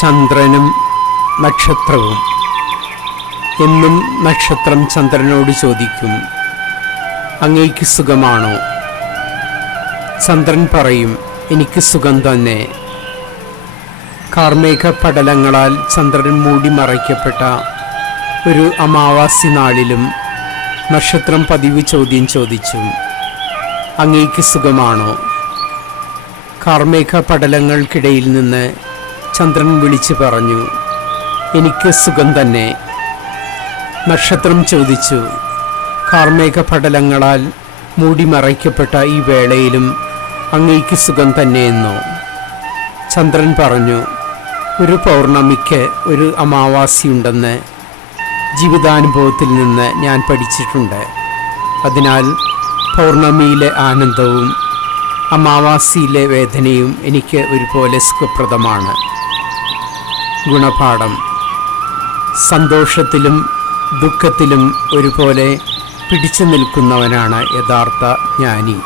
ചന്ദ്രനും നക്ഷത്രവും. എന്നും നക്ഷത്രം ചന്ദ്രനോട് ചോദിക്കും, അങ്ങേക്ക് സുഖമാണോ? ചന്ദ്രൻ പറയും, എനിക്ക് സുഖം തന്നെ. കാർമേഘ പടലങ്ങളാൽ ചന്ദ്രൻ മൂടി മറയ്ക്കപ്പെട്ട ഒരു അമാവാസി നാളിലും നക്ഷത്രം പതിവ് ചോദ്യം ചോദിച്ചു, അങ്ങേക്ക് സുഖമാണോ? കാർമേഘ പടലങ്ങൾക്കിടയിൽ നിന്ന് ചന്ദ്രൻ വിളിച്ചു പറഞ്ഞു, എനിക്ക് സുഖം തന്നെ. നക്ഷത്രം ചോദിച്ചു, കാർമേഘ പടലങ്ങളാൽ മൂടി മറയ്ക്കപ്പെട്ട ഈ വേളയിലും അങ്ങേക്ക് സുഖം തന്നെയെന്നോ? ചന്ദ്രൻ പറഞ്ഞു, ഒരു പൗർണമിക്ക് ഒരു അമാവാസിയുണ്ടെന്ന് ജീവിതാനുഭവത്തിൽ നിന്ന് ഞാൻ പഠിച്ചിട്ടുണ്ട്. അതിനാൽ പൗർണമിയിലെ ആനന്ദവും അമാവാസിയിലെ വേദനയും എനിക്ക് ഒരുപോലെ സുഖപ്രദമാണ്. ഗുണപാഠം: സന്തോഷത്തിലും ദുഃഖത്തിലും ഒരുപോലെ പിടിച്ചു നിൽക്കുന്നവനാണ് യഥാർത്ഥ ജ്ഞാനി.